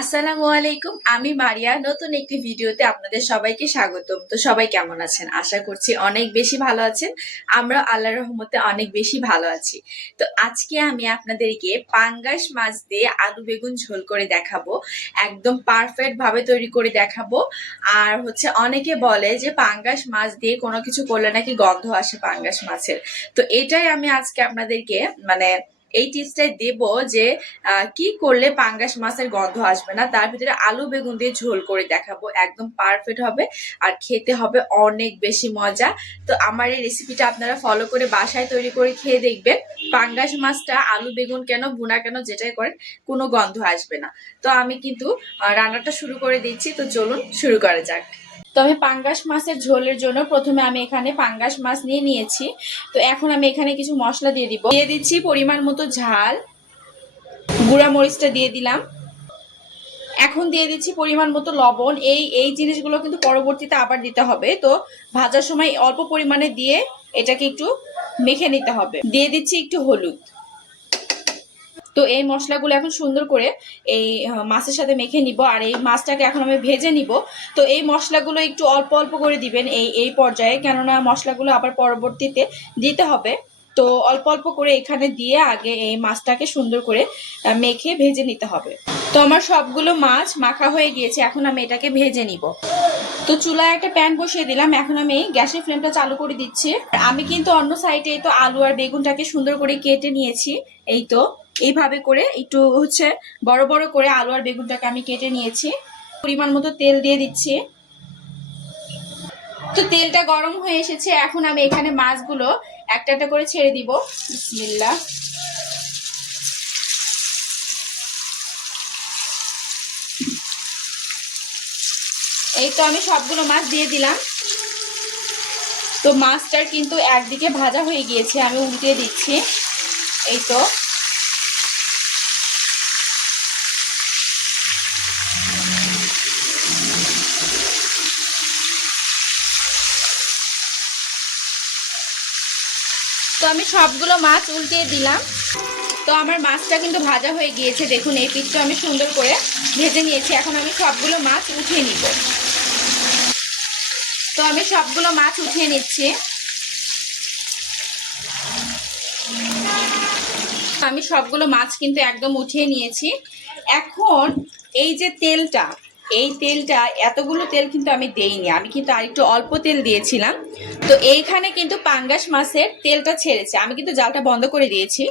আসসালামু আলাইকুম। আমি মারিয়া, নতুন একটি ভিডিওতে আপনাদের সবাইকে স্বাগতম। তো সবাই কেমন আছেন? আশা করছি অনেক বেশি ভালো আছেন। আমরা আল্লাহর রহমতে অনেক বেশি ভালো আছি। তো আজকে আমি আপনাদেরকে পাঙ্গাস মাছ দিয়ে আলু বেগুন ঝোল করে দেখাবো। একদম পারফেক্ট ভাবে তৈরি করে দেখাবো। আর অনেকে বলে যে পাঙ্গাস মাছ দিয়ে কোনো কিছু করলে নাকি গন্ধ আসে পাঙ্গাস মাছের। তো এটাই আমি আজকে আপনাদেরকে এই টিপসটাই দেব যে কি করলে পাঙ্গাস মাছের গন্ধ আসবে না। তার ভিতরে আলু বেগুন দিয়ে ঝোল করে দেখাবো, একদম পারফেক্ট হবে আর খেতে হবে অনেক বেশি মজা। তো আমার এই রেসিপিটা আপনারা ফলো করে বাসায় তৈরি করে খেয়ে দেখবেন। পাঙ্গাস মাছটা আলু বেগুন কেন ভুনা কেন যেটাই করেন কোনো গন্ধ আসবে না। তো আমি কিন্তু রান্নাটা শুরু করে দিচ্ছি। তো চলুন শুরু করা যাক। তো আমি পাঙ্গাস মাছের ঝোলের জন্য প্রথমে আমি এখানে পাঙ্গাস মাছ নিয়ে নিয়েছি। তো এখন আমি এখানে কিছু মশলা দিয়ে দিচ্ছি পরিমাণ মতো ঝাল, গুঁড়া মরিচটা দিয়ে দিলাম। এখন দিয়ে দিচ্ছি পরিমাণ মতো লবণ। এই জিনিসগুলো কিন্তু পরবর্তীতে আবার দিতে হবে। তো ভাজার সময় অল্প পরিমাণে দিয়ে এটাকে একটু মেখে নিতে হবে। দিয়ে দিচ্ছি একটু হলুদ। তো এই মশলাগুলো এখন সুন্দর করে এই মাছের সাথে মেখে নিব। আর এই মাছটাকে এখন আমি ভেজে নিব। তো এই মশলাগুলো একটু অল্প অল্প করে দিবেন এই পর্যায়ে, কেননা মশলাগুলো আবার পরবর্তীতে দিতে হবে। তো অল্প অল্প করে এখানে দিয়ে আগে এই মাছটাকে সুন্দর করে মেখে ভেজে নিতে হবে। তো আমার সবগুলো মাছ মাখা হয়ে গিয়েছে, এখন আমি এটাকে ভেজে নিব। তো চুলায় একটা প্যান বসিয়ে দিলাম। এখন আমি গ্যাসের ফ্লেমটা চালু করে দিচ্ছি। আমি কিন্তু অন্য সাইডে তো আলু আর বেগুনটাকে সুন্দর করে কেটে নিয়েছি। এই তো এইভাবে করে একটু বড় বড় করে আলু আর বেগুনটাকে আমি কেটে নিয়েছি। পরিমাণ মতো তেল দিয়ে দিচ্ছি। তো তেলটা গরম হয়ে এসেছে, এখন আমি এখানে মাছগুলো একটা একটা করে ছেড়ে দিব। বিসমিল্লাহ। এই তো আমি সবগুলো মাছ দিয়ে দিলাম। তো মাছটার কিন্তু একদিকে ভাজা হয়ে গিয়েছে, আমি উল্টে দিচ্ছি। এই তো আমি সবগুলো মাছ উল্টে দিলাম। তো আমার মাছটা কিন্তু ভাজা হয়ে গিয়েছে, দেখুন এই পিঠটা আমি সুন্দর করে ভেজে নিয়েছি। এখন আমি সবগুলো মাছ উঠিয়ে নিব। তো আমি সবগুলো মাছ উঠিয়ে নিচ্ছি। আমি সবগুলো মাছ কিন্তু একদম উঠিয়ে নিয়েছি। এখন এই যে তেলটা, এই তেলটা এতগুলো তেল কিন্তু আমি দেইনি, আমি কিন্তু আরেকটু অল্প তেল দিয়েছিলাম। তো এইখানে কিন্তু পাঙ্গাস মাছের তেলটা ছেড়েছে, আমি কিন্তু জালটা বন্ধ করে দিয়েছি।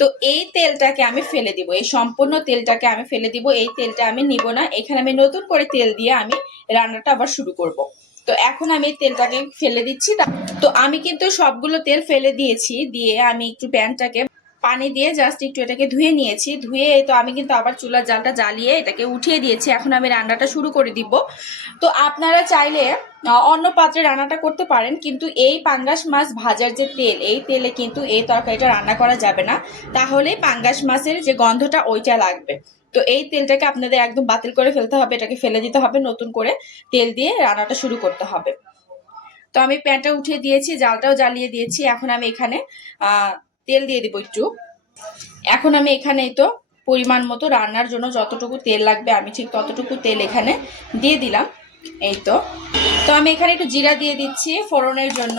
তো এই তেলটাকে আমি ফেলে দিব, এই সম্পূর্ণ তেলটাকে আমি ফেলে দিব। এই তেলটা আমি নিব না, এখানে আমি নতুন করে তেল দিয়ে আমি রান্নাটা আবার শুরু করব। তো এখন আমি এই তেলটাকে ফেলে দিচ্ছি। তো আমি কিন্তু সবগুলো তেল ফেলে দিয়েছি, দিয়ে আমি একটু প্যানটাকে পানি দিয়ে জাস্ট একটু এটাকে ধুয়ে নিয়েছি। ধুয়ে তো আমি কিন্তু আবার চুলার জালটা জ্বালিয়ে এটাকে উঠিয়ে দিয়েছি। এখন আমি রান্নাটা শুরু করে দিব। তো আপনারা চাইলে অন্য পাত্রে রান্নাটা করতে পারেন, কিন্তু এই পাঙ্গাস মাছ ভাজার যে তেল, এই তেলে কিন্তু এই তরকারিটা রান্না করা যাবে না। তাহলে পাঙ্গাস মাছের যে গন্ধটা ওইটা লাগবে। তো এই তেলটাকে আপনাদের একদম বাতিল করে ফেলতে হবে, এটাকে ফেলে দিতে হবে, নতুন করে তেল দিয়ে রান্নাটা শুরু করতে হবে। তো আমি প্যানটা উঠিয়ে দিয়েছি, জালটাও জ্বালিয়ে দিয়েছি। এখন আমি এখানে তেল দিয়ে দিব একটু। এখন আমি এখানে তো পরিমাণ মতো রান্নার জন্য যতটুকু তেল লাগবে আমি ঠিক ততটুকু তেল এখানে দিয়ে দিলাম। এই তো আমি এখানে একটু জিরা দিয়ে দিচ্ছি ফোড়নের জন্য।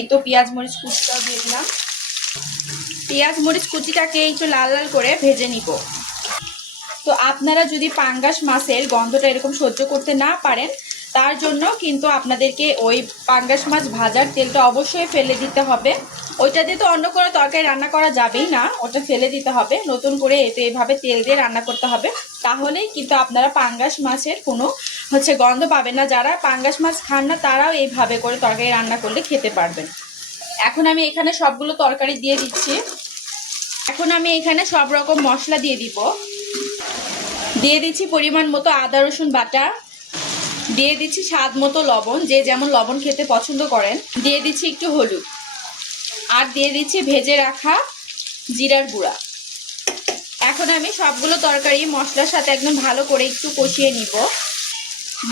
এই তো পেঁয়াজ মরিচ কুচিটাও দিয়ে দিলাম। পেঁয়াজ মরিচ কুচিটাকে একটু লাল লাল করে ভেজে নিব। তো আপনারা যদি পাঙ্গাস মাছের গন্ধটা এরকম সহ্য করতে না পারেন, তার জন্য কিন্তু আপনাদেরকে ওই পাঙ্গাস মাছ ভাজার তেলটা অবশ্যই ফেলে দিতে হবে। ওইটা দিয়ে তো অন্য কোনো তরকারি রান্না করা যাবেই না, ওটা ফেলে দিতে হবে। নতুন করে এতে এইভাবে তেল দিয়ে রান্না করতে হবে, তাহলেই কিন্তু আপনারা পাঙ্গাস মাছের কোনো গন্ধ পাবেন না। যারা পাঙ্গাস মাছ খান না তারাও এইভাবে করে তরকারি রান্না করলে খেতে পারবেন। এখন আমি এখানে সবগুলো তরকারি দিয়ে দিচ্ছি। এখন আমি এখানে সব রকম মশলা দিয়ে দিব। দিয়ে দিচ্ছি পরিমাণ মতো আদা রসুন বাটা, দিয়ে দিচ্ছি স্বাদ মতো লবণ, যে যেমন লবণ খেতে পছন্দ করেন। দিয়ে দিচ্ছি একটু হলুদ, আর দিয়ে দিচ্ছি ভেজে রাখা জিরার গুঁড়া। এখন আমি সবগুলো তরকারি মশলার সাথে একদম ভালো করে একটু কষিয়ে নিব।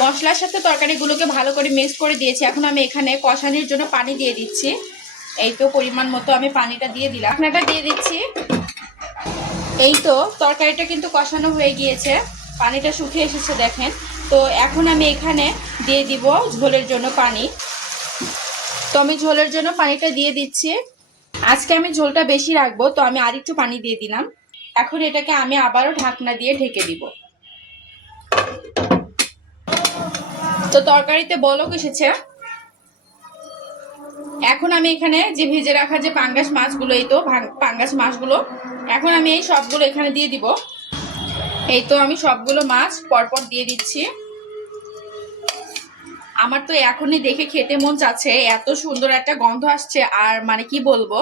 মশলার সাথে তরকারিগুলোকে ভালো করে মিক্স করে দিয়েছি। এখন আমি এখানে কষানোর জন্য পানি দিয়ে দিচ্ছি। এই তো পরিমাণ মতো আমি পানিটা দিয়ে দিলাম, ঢাকনাটা দিয়ে দিচ্ছি। এই তো তরকারিটা কিন্তু কষানো হয়ে গিয়েছে, পানিটা শুকিয়ে এসেছে দেখেন। তো এখন আমি এখানে দিয়ে দিব ঝোলের জন্য পানি। তো আমি ঝোলের জন্য পানিটা দিয়ে দিচ্ছি। আজকে আমি ঝোলটা বেশি রাখবো, তো আমি আরেকটু পানি দিয়ে দিলাম। এখন এটাকে আমি আবারও ঢাকনা দিয়ে ঢেকে দিব। তো তরকারিতে বলক এসেছে। এখন আমি এখানে যে ভেজে রাখা যে পাঙ্গাস মাছগুলো, এই তো পাঙ্গাস মাছগুলো এখন আমি এই সবগুলো এখানে দিয়ে দিব। এই তো আমি সবগুলো মাছ পরপর দিয়ে দিচ্ছি। আমার তো এখনই দেখে খেতে মন চাচ্ছে, এত সুন্দর একটা গন্ধ আসছে, আর মানে কি বলবো,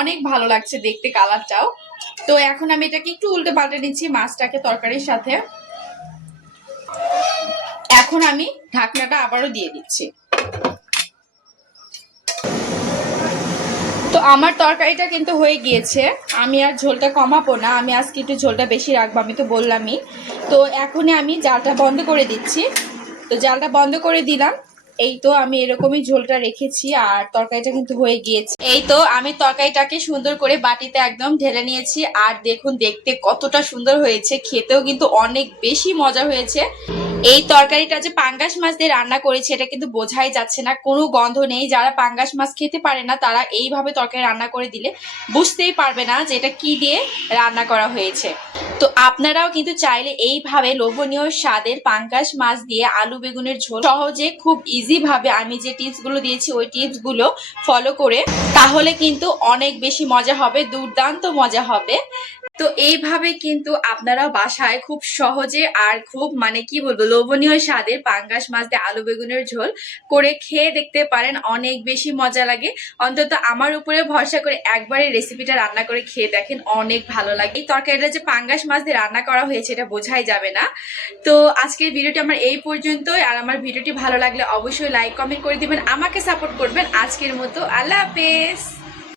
অনেক ভালো লাগছে দেখতে কালারটাও। তো এখন আমি এটাকে একটু উল্টে পাল্টে নিচ্ছি মাছটাকে তরকারির সাথে। এখন আমি ঢাকনাটা আবারও দিয়ে দিচ্ছি। তো আমার তরকারিটা কিন্তু হয়ে গিয়েছে। আমি আর ঝোলটা কমাবো না, আমি আজকে একটু ঝোলটা বেশি রাখবো, আমি তো বললামই। তো এখনই আমি জালটা বন্ধ করে দিচ্ছি। তো জালটা বন্ধ করে দিলাম। এই তো আমি এরকমই ঝোলটা রেখেছি, আর তরকারিটা কিন্তু হয়ে গিয়েছে। এই তো আমি তরকারিটাকে সুন্দর করে বাটিতে একদম ঢেলে নিয়েছি, আর দেখুন দেখতে কতটা সুন্দর হয়েছে, খেতেও কিন্তু অনেক বেশি মজা হয়েছে। এই তরকারিটা যে পাঙ্গাস মাছ দিয়ে রান্না করেছে এটা কিন্তু বোঝাই যাচ্ছে না, কোনো গন্ধ নেই। যারা পাঙ্গাস মাছ খেতে পারে না তারা এইভাবে তরকারি রান্না করে দিলে বুঝতেই পারবে না যে এটা কি দিয়ে রান্না করা হয়েছে। তো আপনারাও কিন্তু চাইলে এইভাবে লোভনীয় স্বাদের পাঙ্গাস মাছ দিয়ে আলু বেগুনের ঝোল সহজে খুব ইজি ভাবে আমি যে টিপসগুলো দিয়েছি ওই টিপসগুলো ফলো করে তাহলে কিন্তু অনেক বেশি মজা হবে, দুর্দান্ত মজা হবে। তো এইভাবে কিন্তু আপনারা বাসায় খুব সহজে আর খুব মানে কি বলবো লোভনীয় স্বাদের পাঙ্গাস মাছ দিয়ে আলু বেগুনের ঝোল করে খেয়ে দেখতে পারেন, অনেক বেশি মজা লাগে। অন্তত আমার উপরে ভরসা করে একবারে রেসিপিটা রান্না করে খেয়ে দেখেন, অনেক ভালো লাগে। এই তরকারিটা যে পাঙ্গাস মাছ দিয়ে রান্না করা হয়েছে এটা বোঝাই যাবে না। তো আজকের ভিডিওটি আমার এই পর্যন্তই, আর আমার ভিডিওটি ভালো লাগলে অবশ্যই লাইক কমেন্ট করে দিবেন, আমাকে সাপোর্ট করবেন। আজকের মতো আল্লাহ হাফেজ।